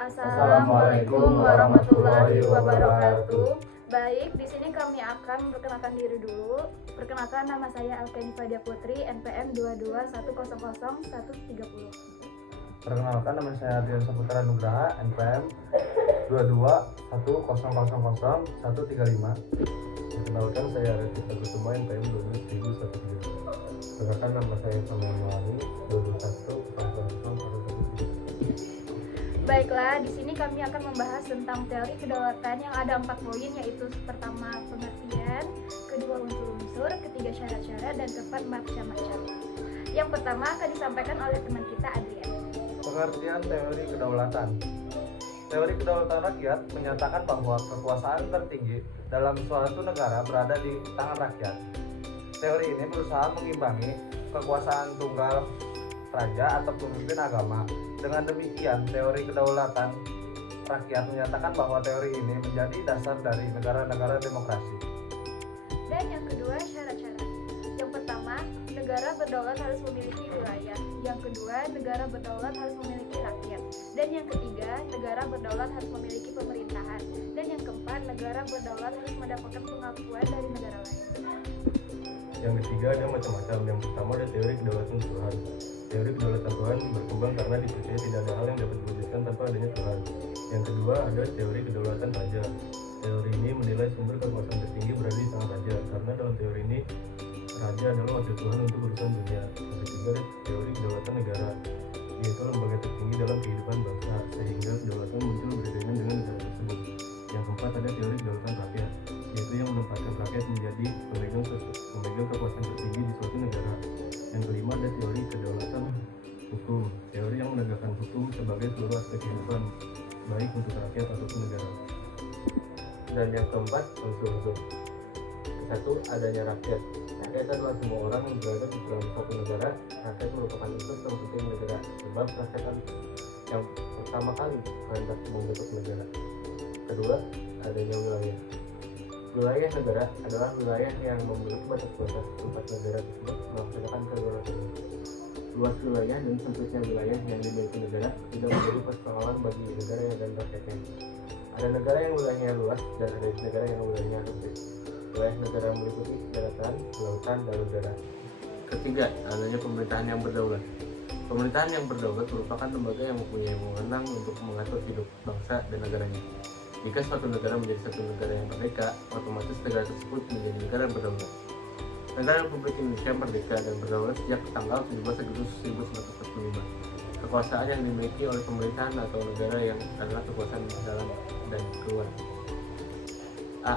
Assalamualaikum warahmatullahi wabarakatuh. Baik, di sini kami akan perkenalkan diri dulu. Perkenalkan, nama saya Alkeni Fadia Putri, NPM 221000130. Perkenalkan, nama saya Adrian Saputra Nugraha, NPM 221000135. Perkenalkan, saya Arif Kusuma, NPM 22135. Perkenalkan, nama saya Samuel Wahyu, 221000113. Baiklah, di sini kami akan membahas tentang teori kedaulatan yang ada 4 poin, yaitu pertama pengertian, kedua unsur-unsur, ketiga syarat-syarat, dan keempat macam-macam. Yang pertama akan disampaikan oleh teman kita Adrian. Pengertian teori kedaulatan. Teori kedaulatan rakyat menyatakan bahwa kekuasaan tertinggi dalam suatu negara berada di tangan rakyat. Teori ini berusaha mengimbangi kekuasaan tunggal raja atau pemimpin agama. Dengan demikian, teori kedaulatan rakyat menyatakan bahwa teori ini menjadi dasar dari negara-negara demokrasi. Dan yang kedua, syarat-syarat. Yang pertama, negara berdaulat harus memiliki wilayah. Yang kedua, negara berdaulat harus memiliki rakyat. Dan yang ketiga, negara berdaulat harus memiliki pemerintahan. Dan yang keempat, negara berdaulat harus mendapatkan pengakuan dari negara lain. Yang ketiga, ada macam-macam. Yang pertama, ada teori kedaulatan Tuhan. Teori kedaulatan Tuhan berkembang karena dipercaya tidak ada hal yang dapat diwujudkan tanpa adanya Tuhan. Yang kedua, ada teori kedaulatan raja. Teori ini menilai sumber kekuasaan tertinggi berada di tangan raja, karena dalam teori ini raja adalah wakil Tuhan untuk urusan dunia. Yang ketiga, ada teori kedaulatan negara, yaitu lembaga tertinggi dalam kehidupan bangsa, sehingga kedaulatan muncul beriringan dengan negara tersebut. Yang keempat, ada teori kedaulatan rakyat, yaitu yang menempatkan rakyat menjadi pemegang kekuasaan tertinggi di suatu negara. Yang kelima, ada teori kedaulatan hukum, teori yang menegakkan hukum sebagai seluruh aspek kehidupan, baik untuk rakyat ataupun negara. Dan yang keempat, unsur-unsur. Satu, adanya rakyat. Rakyat adalah semua orang yang berada di dalam suatu negara. Rakyat merupakan unsur penting negara, sebab rakyat yang pertama kali hendak membentuk negara. Kedua, adanya wilayah. Wilayah negara adalah wilayah yang memiliki batas-batas tempat negara tersebut melaksanakan kedaulatan. Luas wilayah dan sempitnya wilayah yang dimiliki negara tidak menjadi persoalan bagi negara dan rakyatnya. Ada negara yang wilayahnya luas dan ada negara yang wilayahnya sempit. Wilayah negara meliputi daratan, lautan, dan udara. Ketiga, adanya pemerintahan yang berdaulat. Pemerintahan yang berdaulat merupakan lembaga yang mempunyai wewenang untuk mengatur hidup bangsa dan negaranya. Jika suatu negara menjadi satu negara yang merdeka, otomatis negara tersebut menjadi negara yang berdaulat. Negara Republik Indonesia merdeka dan berdaulat sejak tanggal 17 Agustus 1945. Kekuasaan yang dimiliki oleh pemerintahan atau negara yang adalah kekuasaan dalam dan keluar. A.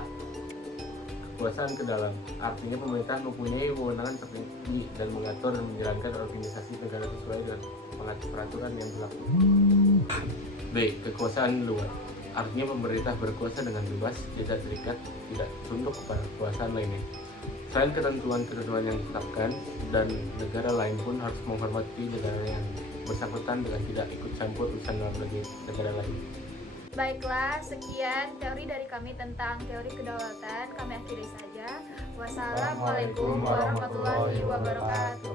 Kekuasaan ke dalam, artinya pemerintahan mempunyai wewenang tertinggi dan mengatur dan menjalankan organisasi negara sesuai dengan peraturan yang berlaku. B. Kekuasaan luar, artinya pemerintah berkuasa dengan bebas, tidak terikat, tidak tunduk kepada kekuasaan lainnya. Selain ketentuan-ketentuan yang ditetapkan, dan negara lain pun harus menghormati negara yang bersangkutan dengan tidak ikut campur urusan dalam negeri negara lain. Baiklah, sekian teori dari kami tentang teori kedaulatan. Kami akhiri saja. Wassalamualaikum warahmatullahi wabarakatuh.